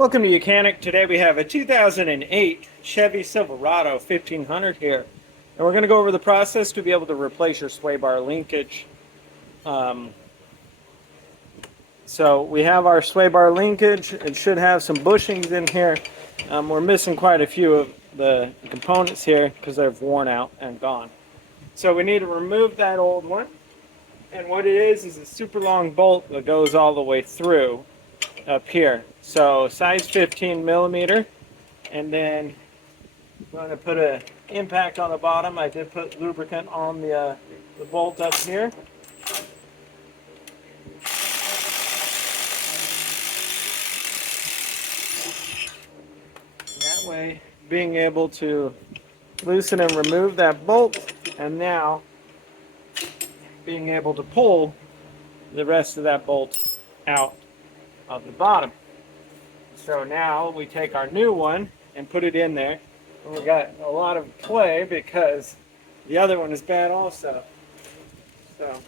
Welcome to Mechanic. Today we have a 2008 Chevy Silverado 1500 here. And we're going to go over the process to be able to replace your sway bar linkage. So we have our sway bar linkage. It should have some bushings in here. We're missing quite a few of the components here because they've worn out and gone. So we need to remove that old one. And what it is a super long bolt that goes all the way through up here. So size 15 millimeter, and then I'm going to put an impact on the bottom. I did put lubricant on the bolt up here. That way, being able to loosen and remove that bolt, and now being able to pull the rest of that bolt out of the bottom. So now we take our new one and put it in there. And we got a lot of play because the other one is bad also. So,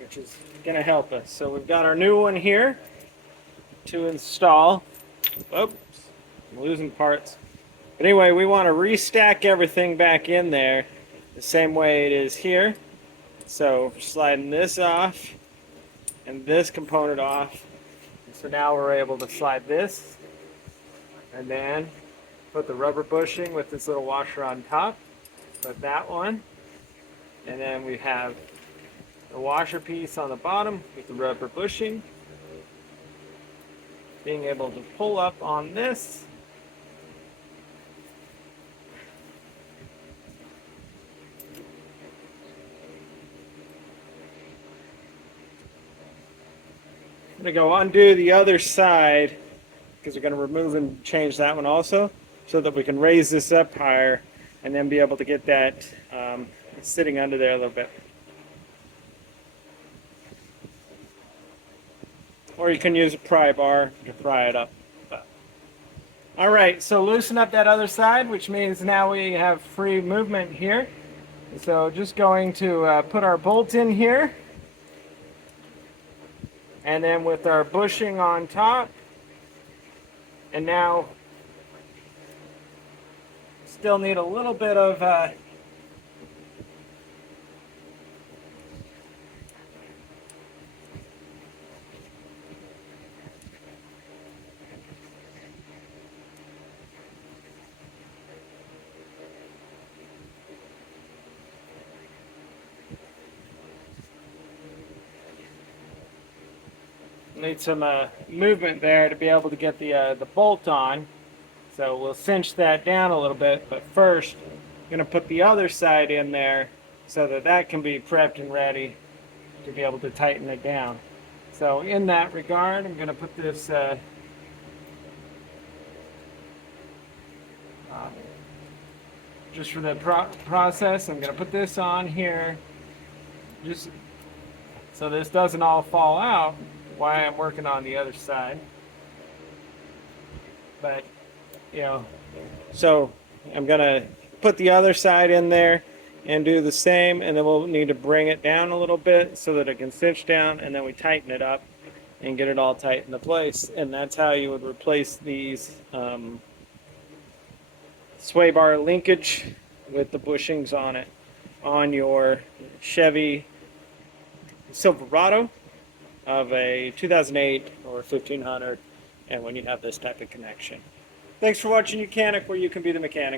which is going to help us. So we've got our new one here to install. Oops, I'm losing parts. But anyway, we want to restack everything back in there the same way it is here. So sliding this off and this component off. So now we're able to slide this and then put the rubber bushing with this little washer on top. Put that one. And then we have the washer piece on the bottom with the rubber bushing. Being able to pull up on this. I'm going to go undo the other side because we're going to remove and change that one also so that we can raise this up higher and then be able to get that sitting under there a little bit. Or you can use a pry bar to pry it up. Alright, so loosen up that other side, which means now we have free movement here. So just going to put our bolt in here. And then with our bushing on top, and now still need a little bit of need some movement there to be able to get the bolt on. So we'll cinch that down a little bit, but first I'm going to put the other side in there so that that can be prepped and ready to be able to tighten it down. So in that regard, I'm going to put this just for the process, I'm going to put this on here just so this doesn't all fall out while I'm working on the other side. But so I'm gonna put the other side in there and do the same, and then we'll need to bring it down a little bit so that it can cinch down, and then we tighten it up and get it all tight into place. And that's how you would replace these sway bar linkage with the bushings on it on your Chevy Silverado of a 2008 or 1500, and when you have this type of connection. Thanks for watching Mechanic, where you can be the mechanic.